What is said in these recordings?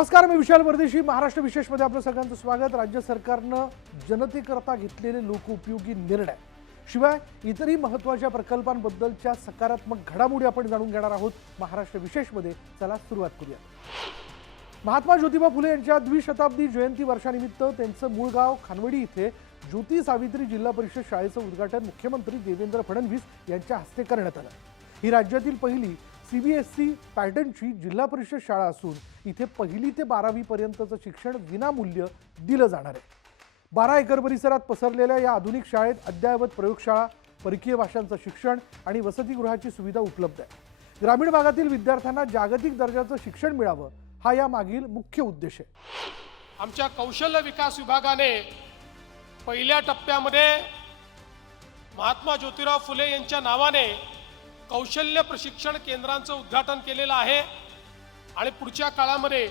नमस्कार, मी विशाल परदेशी. महाराष्ट्र विशेषमध्ये आपलं सगळ्यांचं स्वागत. राज्य सरकारनं जनतेकरता घेतलेले लोकउपयोगी निर्णय शिवाय इतरही महत्त्वाच्या प्रकल्पांबद्दलच्या सकारात्मक घडामोडी आपण जाणून घेणार आहोत महाराष्ट्र विशेषमध्ये. चला सुरुवात करूया. महात्मा ज्योतिबा फुले यांच्या द्विशताब्दी जयंती वर्षानिमित्त त्यांचं मूळ गाव खानवडी इथे ज्योती सावित्री जिल्हा परिषद शाळेचं उद्घाटन मुख्यमंत्री देवेंद्र फडणवीस यांच्या हस्ते करण्यात आलं. ही राज्यातील पहिली CBSE पॅटर्नची जिल्हा परिषद शाळा असून इथे 1ली ते 12वी पर्यंतचं शिक्षण विनामूल्य दिलं जाणार आहे. 12 एकर परिसरात पसरलेल्या या आधुनिक शाळेत अद्ययावत प्रयोगशाळा, परकीय भाषांचं शिक्षण आणि वसतिगृहाची सुविधा उपलब्ध आहे. ग्रामीण भागातील विद्यार्थ्यांना जागतिक दर्जाचं शिक्षण मिळावं हा या मागील मुख्य उद्देश आहे. आमच्या कौशल्य विकास विभागाने पहिल्या टप्प्यामध्ये महात्मा ज्योतिराव फुले यांच्या नावाने कौशल्य प्रशिक्षण केंद्रांचं उद्घाटन केलेलं आहे आणि पुढच्या काळामध्ये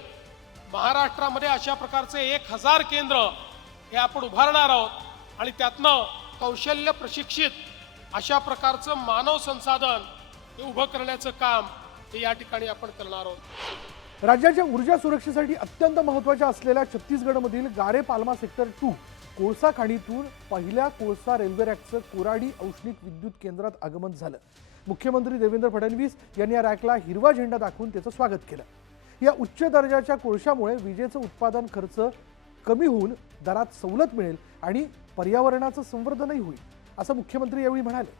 महाराष्ट्रामध्ये अशा प्रकारचे 1000 केंद्र हे आपण उभारणार आहोत आणि त्यातनं कौशल्य प्रशिक्षित अशा प्रकारचं मानव संसाधन हे उभं करण्याचं काम हे या ठिकाणी आपण करणार आहोत. राज्याच्या ऊर्जा सुरक्षेसाठी अत्यंत महत्त्वाच्या असलेल्या छत्तीसगडमधील गारे पाल्मा सेक्टर 2 कोळसा खाणीतून पहिल्या कोळसा रेल्वे रॅकचं कोराडी औष्णिक विद्युत केंद्रात आगमन झालं. मुख्यमंत्री देवेंद्र फडणवीस यांनी या रॅकला हिरवा झेंडा दाखवून त्याचं स्वागत केलं. या उच्च दर्जाच्या कोळशामुळे विजेचं उत्पादन खर्च कमी होऊन दरात सवलत मिळेल आणि पर्यावरणाचं संवर्धनही होईल असं मुख्यमंत्री यावेळी म्हणाले.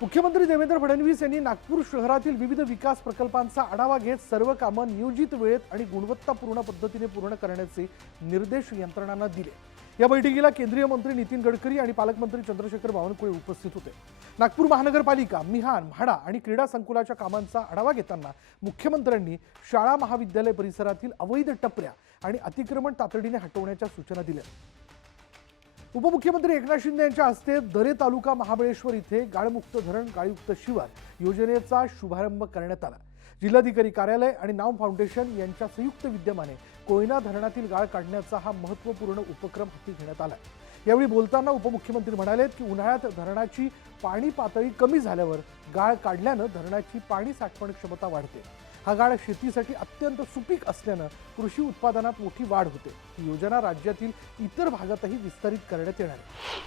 मुख्यमंत्री देवेंद्र फडणवीस यांनी नागपूर शहरातील विविध विकास प्रकल्पांचा आढावा घेत सर्व कामं नियोजित वेळेत आणि गुणवत्तापूर्ण पद्धतीने पूर्ण करण्याचे निर्देश यंत्रणांना दिले. या बैठकीला केंद्रीय मंत्री नितीन गडकरी आणि पालकमंत्री चंद्रशेखर बावनकुळे उपस्थित होते. नागपूर महानगरपालिका, मिहान, म्हाडा आणि क्रीडा संकुलाच्या कामांचा आढावा घेताना मुख्यमंत्र्यांनी शाळा महाविद्यालय परिसरातील अवैध टपऱ्या आणि अतिक्रमण तातडीने हटवण्याच्या सूचना दिल्या. उपमुख्यमंत्री एकनाथ शिंदे यांच्या हस्ते दरे तालुका महाबळेश्वर इथे गाळमुक्त धरण गाळयुक्त शिवार योजनेचा शुभारंभ करण्यात आला. जिल्हाधिकारी कार्यालय आणि नाम फाउंडेशन यांच्या संयुक्त विद्यमाने कोयना धरणातील गाळ काढण्याचा हा महत्त्वपूर्ण उपक्रम हाती घेण्यात आला. यावेळी बोलताना उपमुख्यमंत्री म्हणाले की उन्हाळ्यात धरणाची पाणी पातळी कमी झाल्यावर गाळ काढल्यानं धरणाची पाणी साठवण क्षमता वाढते. हा गाळ शेतीसाठी अत्यंत सुपीक असल्यानं कृषी उत्पादनात मोठी वाढ होते. ही योजना राज्यातील इतर भागातही विस्तारित करण्यात येणार आहे.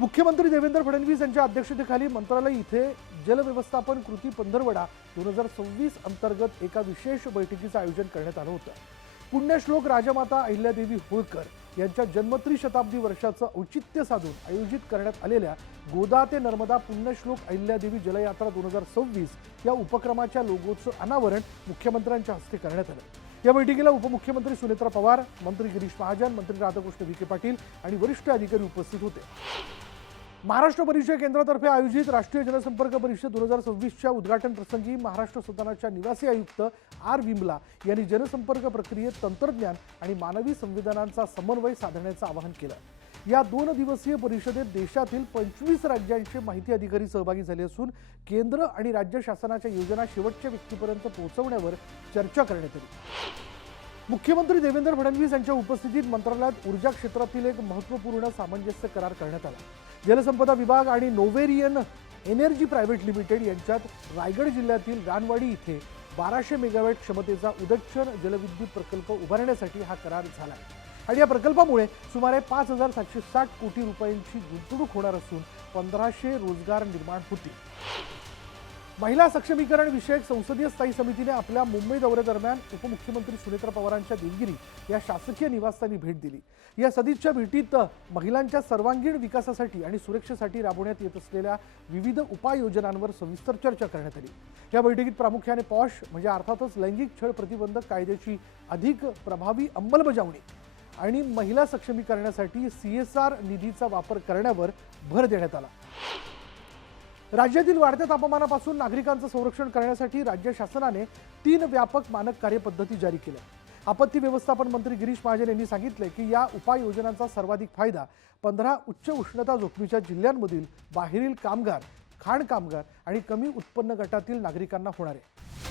मुख्यमंत्री देवेंद्र फडणवीस यांच्या अध्यक्षतेखाली मंत्रालय इथे जलव्यवस्थापन कृती पंधरवडा 2026 अंतर्गत एका विशेष बैठकीचं आयोजन करण्यात आलं होतं. पुण्यश्लोक राजमाता अहिल्यादेवी होळकर यांच्या जन्मत्री शताब्दी वर्षाचं औचित्य साधून आयोजित करण्यात आलेल्या गोदा ते नर्मदा पुण्यश्लोक अहिल्यादेवी जलयात्रा 2026 या उपक्रमाच्या लोगोचं अनावरण मुख्यमंत्र्यांच्या हस्ते करण्यात आलं. या बैठकीला उपमुख्यमंत्री सुनेत्रा पवार, मंत्री गिरीश महाजन, मंत्री राधाकृष्ण विखे पाटील आणि वरिष्ठ अधिकारी उपस्थित होते. महाराष्ट्र परिचय केंद्रातर्फे आयोजित राष्ट्रीय जनसंपर्क परिषद 2026च्या उद्घाटन प्रसंगी महाराष्ट्र सदनाच्या निवासी आयुक्त R विमला यांनी जनसंपर्क प्रक्रियेत तंत्रज्ञान आणि मानवी संवेदनांचा समन्वय साधण्याचं आवाहन केलं. या 2 दिवसीय परिषदेत देशातील 25 राज्यांचे माहिती अधिकारी सहभागी झाले असून केंद्र आणि राज्य शासनाच्या योजना शेवटच्या व्यक्तीपर्यंत पोहोचवण्यावर चर्चा करण्यात आली. मुख्यमंत्री देवेंद्र फडणवीस यांच्या उपस्थितीत मंत्रालयात ऊर्जा क्षेत्रातील एक महत्त्वपूर्ण सामंजस्य करार करण्यात आला. जलसंपदा विभाग आणि नोवेरियन एनर्जी प्रायव्हेट लिमिटेड यांच्यात रायगड जिल्ह्यातील रानवाडी इथे 1200 मेगावॅट क्षमतेचा उदक्षण जलविद्युत प्रकल्प उभारण्यासाठी हा करार झाला आणि या प्रकल्पामुळे सुमारे 5760 कोटी रुपयांची गुंतवणूक होणार असून 1500 रोजगार निर्माण होतील. महिला सक्षमीकरण विषयक संसदीय स्थायी समितीने आपल्या मुंबई दौऱ्यादरम्यान उपमुख्यमंत्री सुनेत्रा पवारांच्या देवगिरी या शासकीय निवासस्थानी भेट दिली. या सदिच्छा भेटीत महिलांच्या सर्वांगीण विकासासाठी आणि सुरक्षेसाठी राबवण्यात येत असलेल्या विविध उपाययोजनांवर सविस्तर चर्चा करण्यात आली. या बैठकीत प्रामुख्याने पॉश म्हणजे अर्थातच लैंगिक छळ प्रतिबंधक कायद्याची अधिक प्रभावी अंमलबजावणी आणि महिला सक्षमीकरणासाठी CSR निधीचा वापर करण्यावर भर देण्यात आला. राज्यातील वाढत्या तापमानापासून नागरिकांचं संरक्षण करण्यासाठी राज्य शासनाने 3 व्यापक मानक कार्यपद्धती जारी केल्या. आपत्ती व्यवस्थापन मंत्री गिरीश महाजन यांनी सांगितले की या उपाययोजनांचा सर्वाधिक फायदा 15 उच्च उष्णता जोखमीच्या जिल्ह्यांमधील बाहेरील कामगार, खाण कामगार आणि कमी उत्पन्न गटातील नागरिकांना होणार आहे.